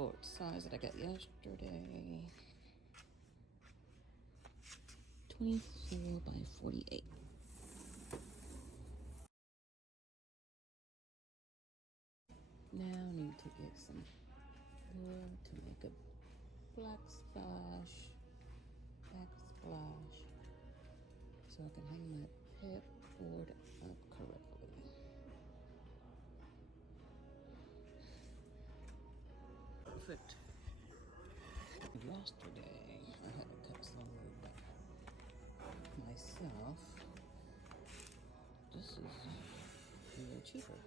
pegboard size that I got yesterday. 24 by 48. Now I need to get some wood to make a black splash, backsplash, so I can hang my pegboard up correctly. Perfect. Yesterday, I had to cut some wood back myself. This is a little cheaper.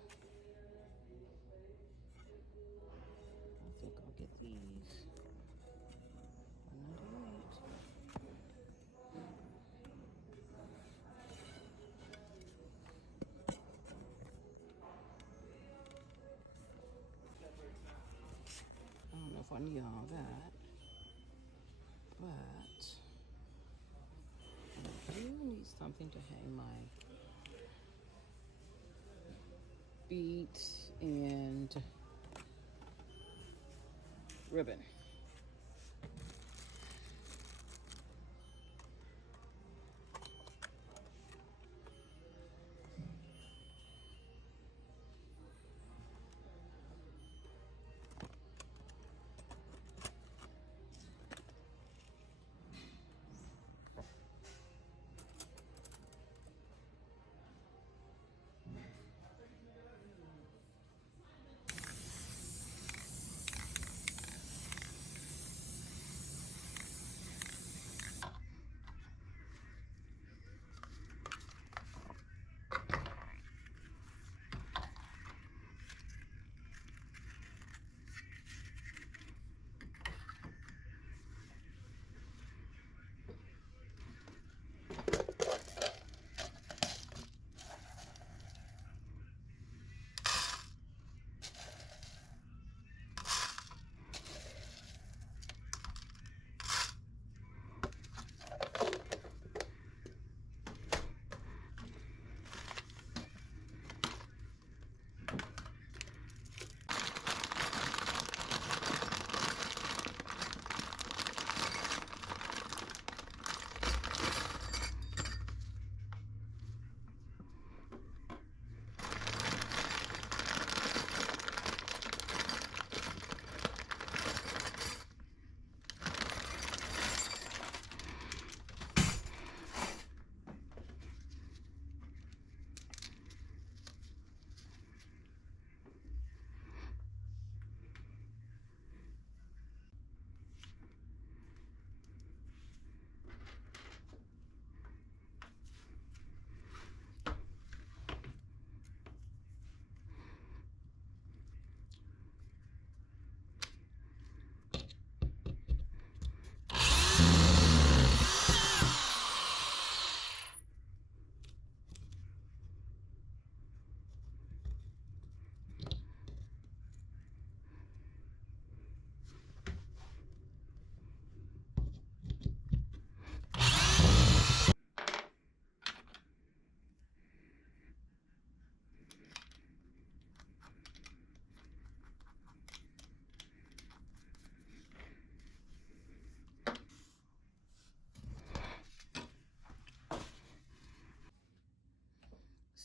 I think I'll get these. $1.98. I don't know if I need all that, but I do need something to hang my beads and ribbon.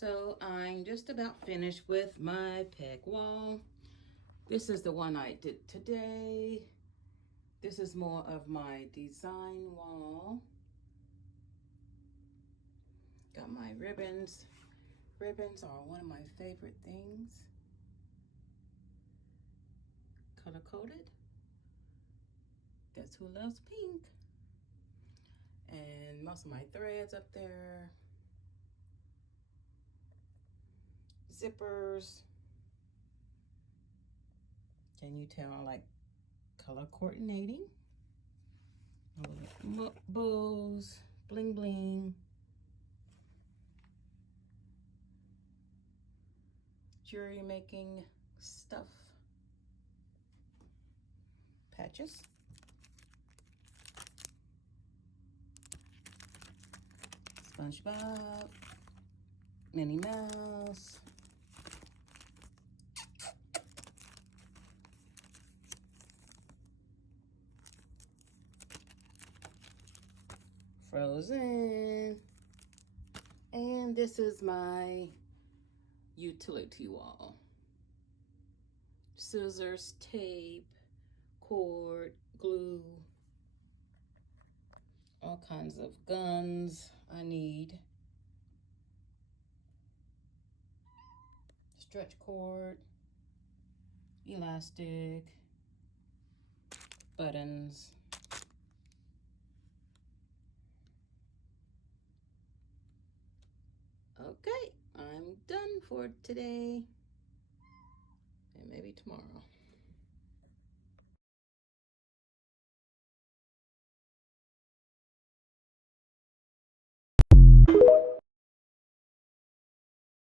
So I'm just about finished with my peg wall. This is the one I did today. This is more of my design wall. Got my ribbons. Ribbons are one of my favorite things. Color coded. That's who loves pink. And most of my threads up there. Zippers. Can you tell I like color coordinating? Bows, bling bling. Jewelry making stuff. Patches. SpongeBob. Minnie Mouse. frozen. And this is my utility wall. Scissors, tape, cord, glue, all kinds of guns I need. Stretch cord, elastic, buttons. Okay, I'm done for today, and maybe tomorrow.